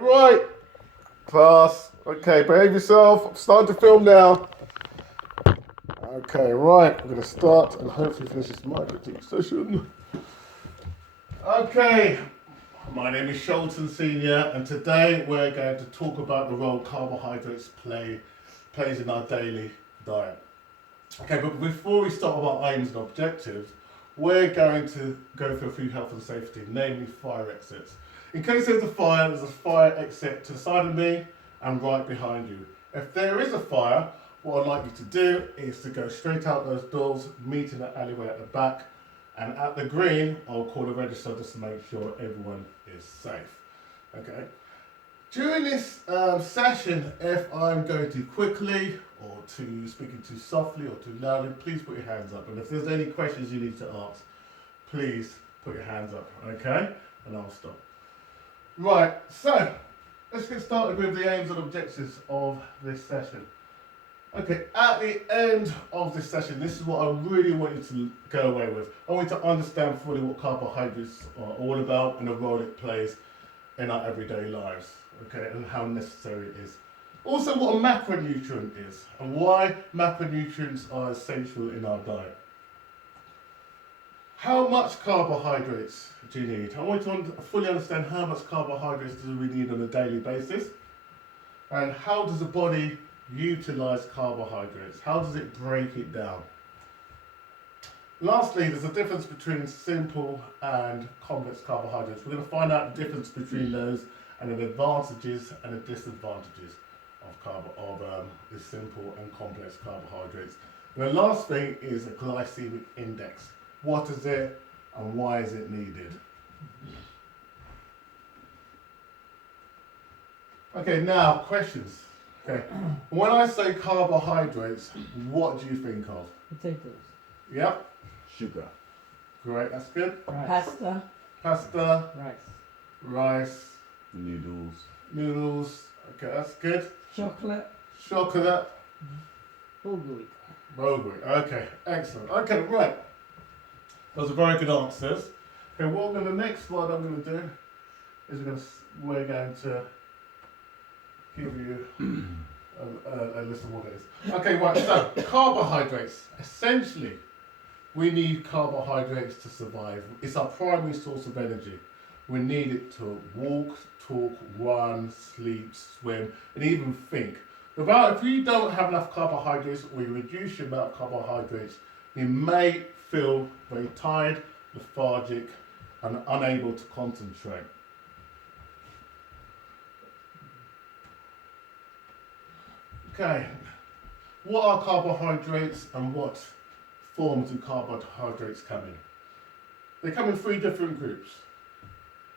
Right, class. Okay, behave yourself. I'm starting to film now. Okay, right. I'm going to start and hopefully finish this marketing session. Okay, my name is Sholton Senior, and today we're going to talk about the role carbohydrates plays in our daily diet. Okay, but before we start with our aims and objectives, we're going to go through food health and safety, namely fire exits. In case there's a fire exit to the side of me and right behind you. If there is a fire, what I'd like you to do is to go straight out those doors, meet in the alleyway at the back, and at the green, I'll call the register just to make sure everyone is safe. Okay. During this session, if I'm going too quickly or speaking too softly or too loudly, please put your hands up. And if there's any questions you need to ask, please put your hands up, okay? And I'll stop. Right, so let's get started with the aims and objectives of this session. Okay, at the end of this session, this is what I really want you to go away with. I want you to understand fully what carbohydrates are all about and the role it plays in our everyday lives, okay, and how necessary it is. Also, what a macronutrient is and why macronutrients are essential in our diet. How much carbohydrates do you need? I want you to fully understand how much carbohydrates do we need on a daily basis, and how does the body utilize carbohydrates? How does it break it down? Lastly, there's a difference between simple and complex carbohydrates. We're going to find out the difference between those and the advantages and the disadvantages of the simple and complex carbohydrates. And the last thing is a glycemic index. What is it and why is it needed? Okay, now questions. Okay, when I say carbohydrates, what do you think of? Potatoes. Yep. Sugar. Great, that's good. Rice. Pasta. Pasta, Rice. rice, Noodles. noodles. Okay, that's good. Chocolate. Chocolate, Bulgur. bulgur. Okay, excellent. Okay, right. Those are very good answers. Okay, the next slide I'm going to do is we're going to give you a list of what it is. Okay, right. So carbohydrates. Essentially, we need carbohydrates to survive. It's our primary source of energy. We need it to walk, talk, run, sleep, swim, and even think. If you don't have enough carbohydrates or you reduce your amount of carbohydrates, you may feel very tired, lethargic, and unable to concentrate. Okay, what are carbohydrates and what forms do carbohydrates come in? They come in three different groups.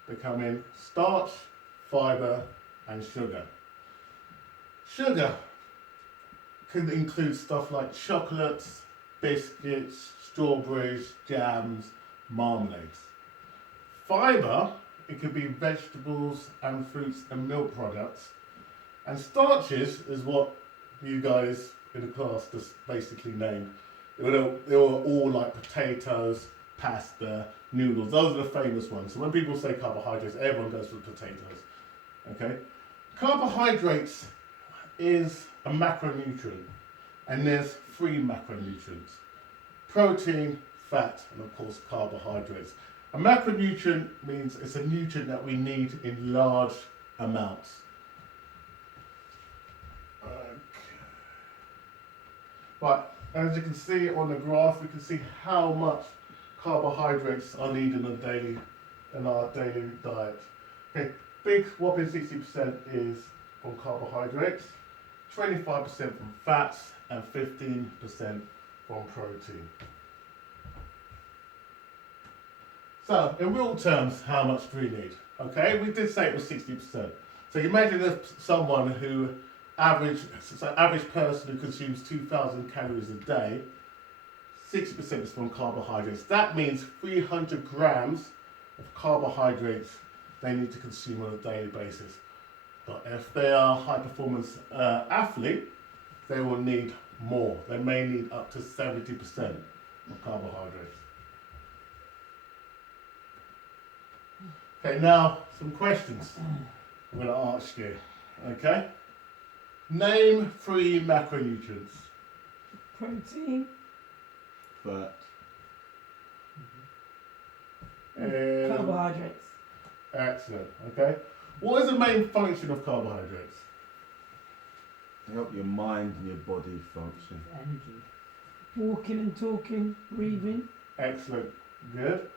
They come in starch, fiber, and sugar. Sugar can include stuff like chocolates, biscuits, strawberries, jams, marmalades. Fiber, it could be vegetables and fruits and milk products. And starches is what you guys in the class just basically named. They were all like potatoes, pasta, noodles. Those are the famous ones. So when people say carbohydrates, everyone goes for potatoes. Okay? Carbohydrates is a macronutrient, and there's three macronutrients: protein, fat, and of course carbohydrates. A macronutrient means it's a nutrient that we need in large amounts. Okay. Right, as you can see on the graph, we can see how much carbohydrates are needed in our daily diet. Okay, big whopping 60% is from carbohydrates, 25% from fats, and 15% from protein. So, in real terms, how much do we need? Okay, we did say it was 60%. So you imagine if someone average person who consumes 2,000 calories a day, 60% is from carbohydrates. That means 300 grams of carbohydrates they need to consume on a daily basis. But if they are a high performance athlete, they will need more. They may need up to 70% of carbohydrates. Okay, now some questions. I'm going to ask you. Okay? Name 3 macronutrients. Protein, Fat. carbohydrates, Excellent. Okay? What is the main function of carbohydrates? Help your mind and your body function. energy. Walking and talking, breathing, Excellent. Good.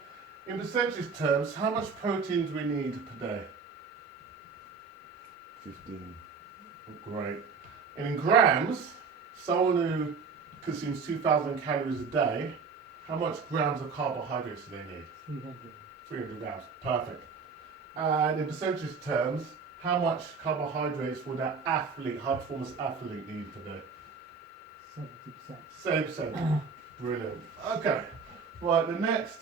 In percentage terms, how much protein do we need per day? 15. Great. And in grams, someone who consumes 2,000 calories a day, how much grams of carbohydrates do they need? 300. 300 grams. Perfect. And in percentage terms, how much carbohydrates would that athlete, high performance athlete need per day? 70%. 70%. Brilliant. Okay. Right, the next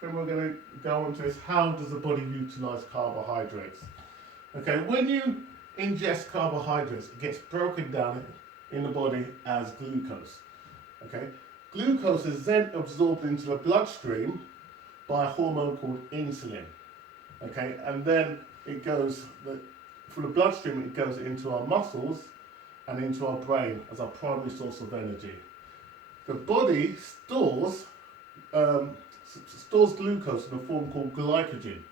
thing we're going to go on to is how does the body utilize carbohydrates? Okay, when you ingest carbohydrates, it gets broken down in the body as glucose. Okay, glucose is then absorbed into the bloodstream by a hormone called insulin. Okay, and then it goes from the bloodstream, it goes into our muscles and into our brain as our primary source of energy. The body stores glucose in a form called glycogen.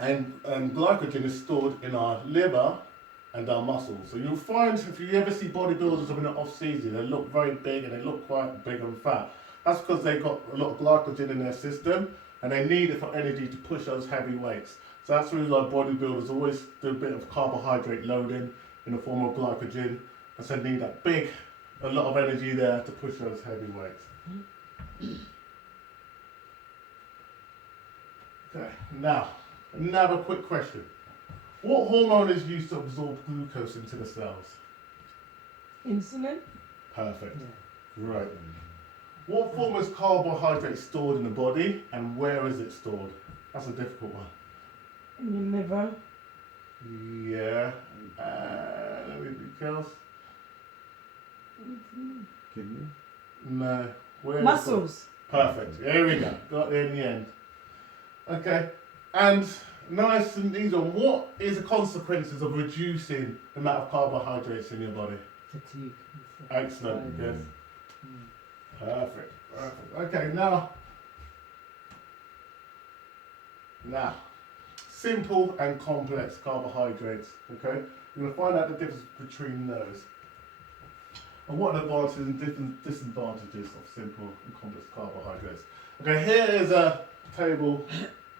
And glycogen is stored in our liver and our muscles. So you'll find if you ever see bodybuilders in the off season, they look very big and they look quite big and fat. That's because they've got a lot of glycogen in their system and they need it for energy to push those heavy weights. So that's the reason why bodybuilders always do a bit of carbohydrate loading in the form of glycogen, and so they need a lot of energy there to push those heavy weights. Okay, now, another quick question. What hormone is used to absorb glucose into the cells? Insulin, Perfect. yeah. Right. What form is carbohydrate stored in the body and where is it stored? That's a difficult one. In your liver, Yeah. Anything else? Kidney. No. Where is it? muscles, Perfect. Here we go. Got there in the end. Okay. And nice and easy one. What is the consequences of reducing the amount of carbohydrates in your body? fatigue. Excellent. Good. Mm. Perfect. Perfect. Okay. Now, simple and complex carbohydrates. Okay. You're going to find out the difference between those. And what are the advantages and different disadvantages of simple and complex carbohydrates? Okay, here is a table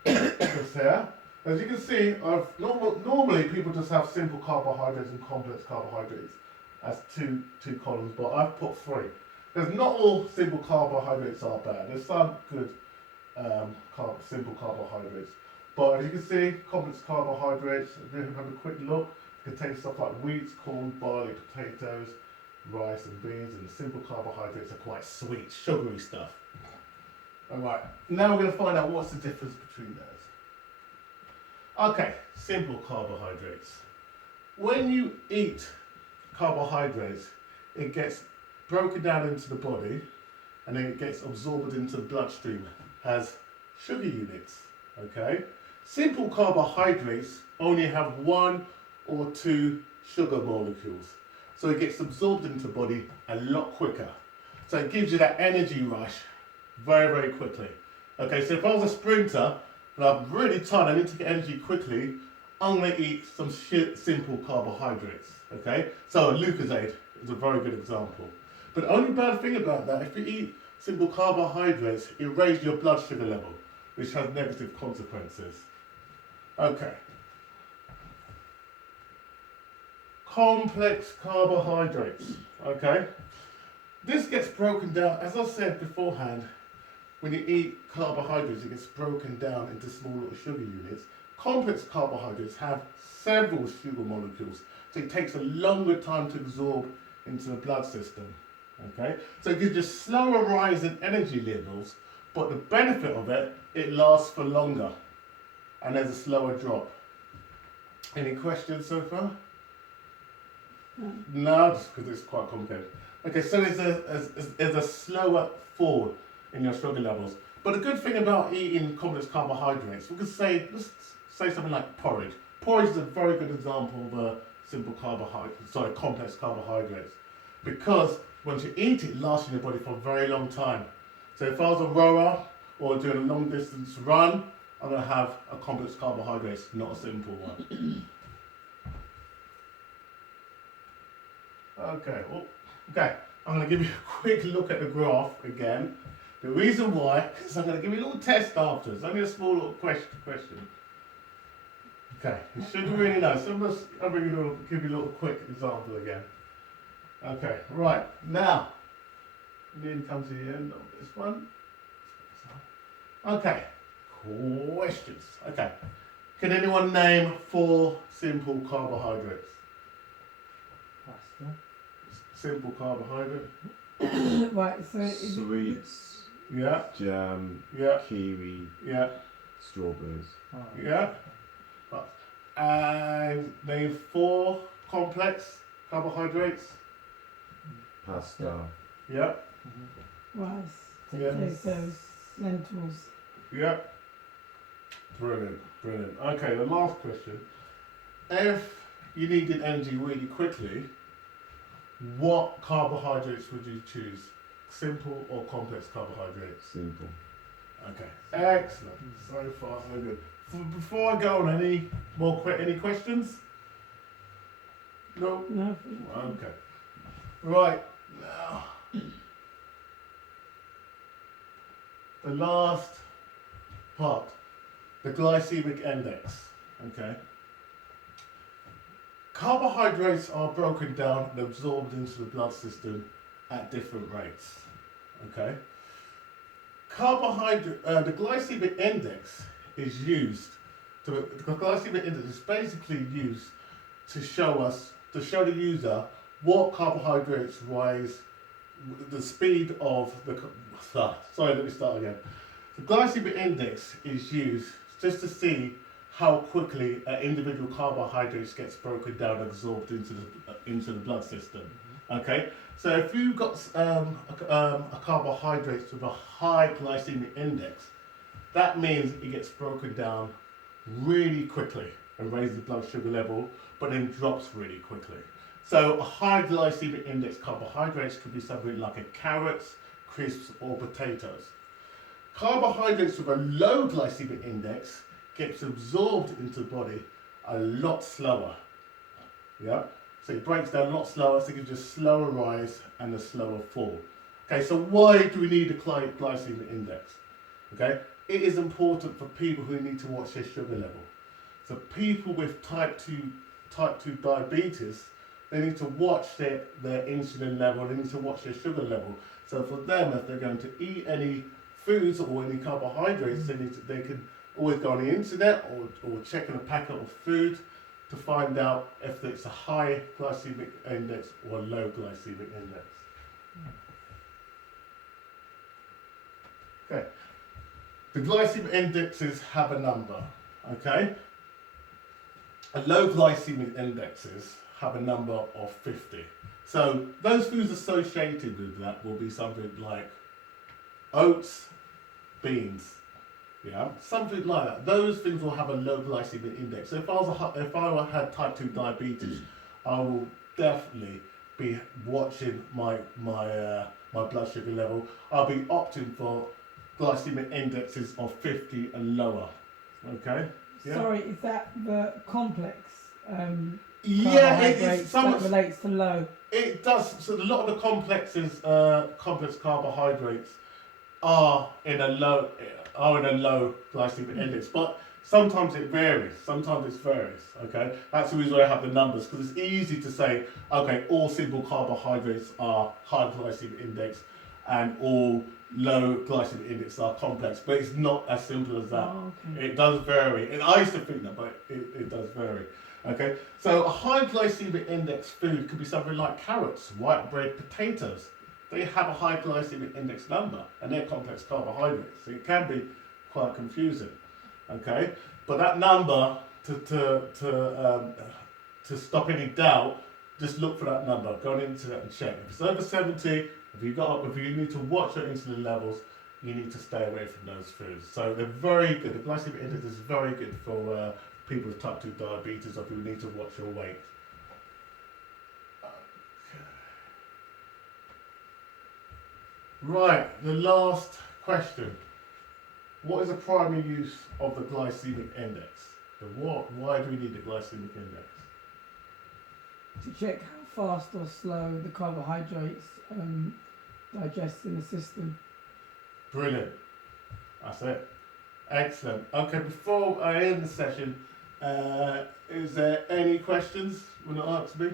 just here. As you can see, normally people just have simple carbohydrates and complex carbohydrates as two columns, but I've put 3. Because not all simple carbohydrates are bad. There's some good simple carbohydrates. But as you can see, complex carbohydrates, if you have a quick look, contain stuff like wheat, corn, barley, potatoes, rice and beans, and the simple carbohydrates are quite sweet, sugary stuff. Alright, now we're going to find out what's the difference between those. Okay, simple carbohydrates. When you eat carbohydrates, it gets broken down into the body and then it gets absorbed into the bloodstream as sugar units. Okay? Simple carbohydrates only have 1 or 2 sugar molecules. So it gets absorbed into the body a lot quicker. So it gives you that energy rush very, very quickly. Okay, so if I was a sprinter and I'm really tired, I need to get energy quickly, I'm going to eat some simple carbohydrates. Okay, so Lucozade is a very good example. But the only bad thing about that, if you eat simple carbohydrates, it raises your blood sugar level, which has negative consequences. Okay. Complex carbohydrates, okay? This gets broken down, as I said beforehand, when you eat carbohydrates, it gets broken down into small little sugar units. Complex carbohydrates have several sugar molecules, so it takes a longer time to absorb into the blood system, okay? So it gives you slower rise in energy levels, but the benefit of it, it lasts for longer, and there's a slower drop. Any questions so far? No, just because it's quite complicated. Okay, so there's a slower fall in your sugar levels. But the good thing about eating complex carbohydrates, we could say, let's say something like porridge. Porridge is a very good example of a simple carbohydrate, sorry, complex carbohydrates, because once you eat it, it lasts in your body for a very long time. So if I was a rower or doing a long distance run, I'm going to have a complex carbohydrates, not a simple one. Okay, I'm going to give you a quick look at the graph again. The reason why is I'm going to give you a little test after. It's only a small little question. Okay, you should really know. So I'll give you a little quick example again. Okay, right, now, we didn't come to the end of this one. Okay, questions. Okay, can anyone name 4 simple carbohydrates? Pasta. Simple carbohydrate? Right, so is Sweets, Yeah, jam, yeah, kiwi, yeah, strawberries. Oh, yeah. And name 4 complex carbohydrates. Pasta, Yeah, rice, Yeah. potatoes, lentils. yeah. Brilliant. Okay, the last question. If you needed energy really quickly, what carbohydrates would you choose? Simple or complex carbohydrates? simple. Okay, excellent. So far, so good. Before I go on, any questions? No. No. Okay. Right now, the last part, the glycemic index. Okay. Carbohydrates are broken down and absorbed into the blood system at different rates. Okay. The glycemic index is used the glycemic index is basically used to show the user what carbohydrates rise, the speed of the. Sorry, let me start again. The glycemic index is used just to see how quickly individual carbohydrates gets broken down and absorbed into the blood system. Okay, so if you've got a carbohydrate with a high glycemic index, that means it gets broken down really quickly and raises the blood sugar level, but then drops really quickly. So a high glycemic index carbohydrates could be something like a carrots, crisps, or potatoes. Carbohydrates with a low glycemic index gets absorbed into the body a lot slower. Yeah. So it breaks down a lot slower, so it gives you a slower rise and a slower fall. Okay, so why do we need a glycemic index? Okay, it is important for people who need to watch their sugar level. So people with type 2 diabetes, they need to watch their insulin level, they need to watch their sugar level. So for them, if they're going to eat any foods or any carbohydrates, they can always go on the internet or check in a packet of food to find out if it's a high glycemic index or a low glycemic index. Okay. The glycemic indexes have a number, okay? A low glycemic indexes have a number of 50. So those foods associated with that will be something like oats, beans, yeah, something like that. Those things will have a low glycemic index. So if I had type 2 diabetes, I will definitely be watching my blood sugar level. I'll be opting for glycemic indexes of 50 and lower. Okay. Yeah. Sorry, is that the complex Yeah, it carbohydrates is. Some that relates to low? it does. So a lot of the complex carbohydrates are in a low glycemic index, but sometimes it varies. Okay, that's the reason why I have the numbers, because it's easy to say, okay, all simple carbohydrates are high glycemic index, and all low glycemic index are complex. But it's not as simple as that. Oh, okay. It does vary, and I used to think that, but it does vary. Okay, so a high glycemic index food could be something like carrots, white bread, potatoes. They have a high glycemic index number, and they're complex carbohydrates, so it can be quite confusing. Okay, but that number to stop any doubt, just look for that number. Go on into that and check. If it's over 70, if you need to watch your insulin levels, you need to stay away from those foods. So they're very good. The glycemic index is very good for people with type 2 diabetes or people who need to watch your weight. Right, the last question. What is the primary use of the glycemic index? Why do we need the glycemic index? To check how fast or slow the carbohydrates digest in the system. Brilliant. That's it. Excellent. Okay, before I end the session, is there any questions you want to ask me?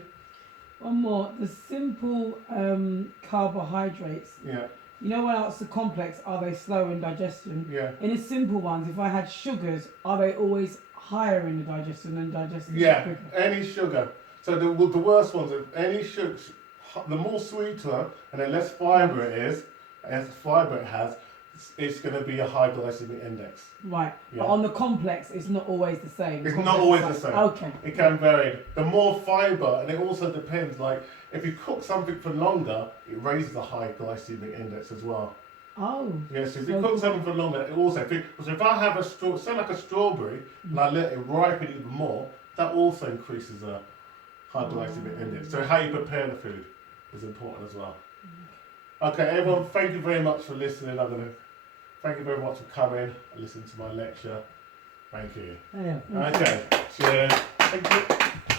One more. The simple carbohydrates. Yeah, You know what else the complex? Are they slow in digestion? yeah. In the simple ones, if I had sugars, are they always higher in the digestion and digested Yeah, quicker? any sugar. So the worst ones, if any sugar, the more sweeter and the less fibre it is, as fibre it has, it's going to be a high glycemic index. Right. Yeah. But on the complex, it's not always the same. It's Complex not is always like- the same. Okay. It can vary. The more fibre, and it also depends, like if you cook something for longer, it raises a high glycemic index as well. Oh. Yes, if you So- cook something for longer, it also, because if I have say like a strawberry, and I let it ripen even more, that also increases a high glycemic index. So how you prepare the food is important as well. Okay, everyone, thank you very much for listening. Thank you very much for coming and listening to my lecture. Thank you. Yeah. Okay, cheers. Thank you.